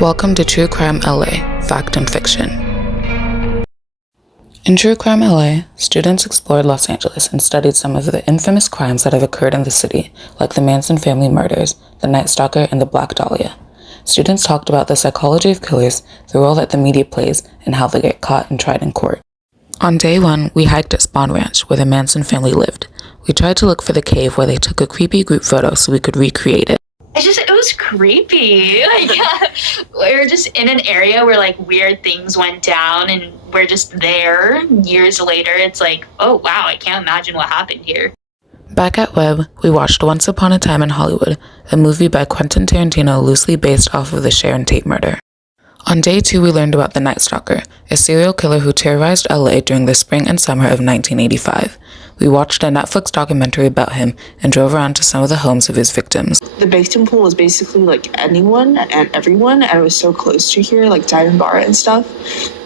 Welcome to True Crime L.A. Fact and Fiction. In True Crime L.A., students explored Los Angeles and studied some of the infamous crimes that have occurred in the city, like the Manson family murders, the Night Stalker, and the Black Dahlia. Students talked about the psychology of killers, the role that the media plays, and how they get caught and tried in court. On day one, we hiked at Spawn Ranch, where the Manson family lived. We tried to look for the cave where they took a creepy group photo so we could recreate it. It was creepy. We were just in an area where weird things went down, and we're just there years later. It's like, oh wow, I can't imagine what happened here. Back at Webb, we watched Once Upon a Time in Hollywood, a movie by Quentin Tarantino loosely based off of the Sharon Tate murder. On day two, we learned about the Night Stalker, a serial killer who terrorized LA during the spring and summer of 1985. We watched a Netflix documentary about him and drove around to some of the homes of his victims. The victim pool was basically anyone and everyone, and it was so close to here, Diamond Bar and stuff,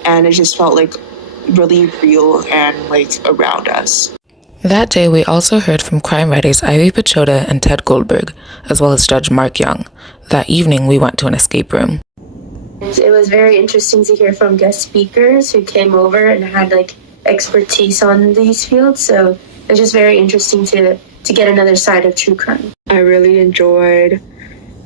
and it just felt really real and around us. That day, we also heard from crime writers Ivy Pachota and Ted Goldberg, as well as Judge Mark Young. That evening, we went to an escape room. It was very interesting to hear from guest speakers who came over and had expertise on these fields, so it was just very interesting to get another side of true crime. I really enjoyed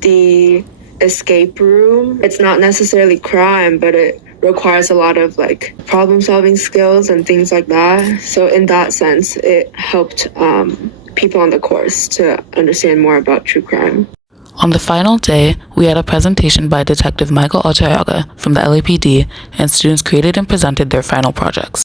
the escape room. It's not necessarily crime, but it requires a lot of problem solving skills and things like that. So in that sense, it helped people on the course to understand more about true crime. On the final day, we had a presentation by Detective Michael Alchayaga from the LAPD, and students created and presented their final projects.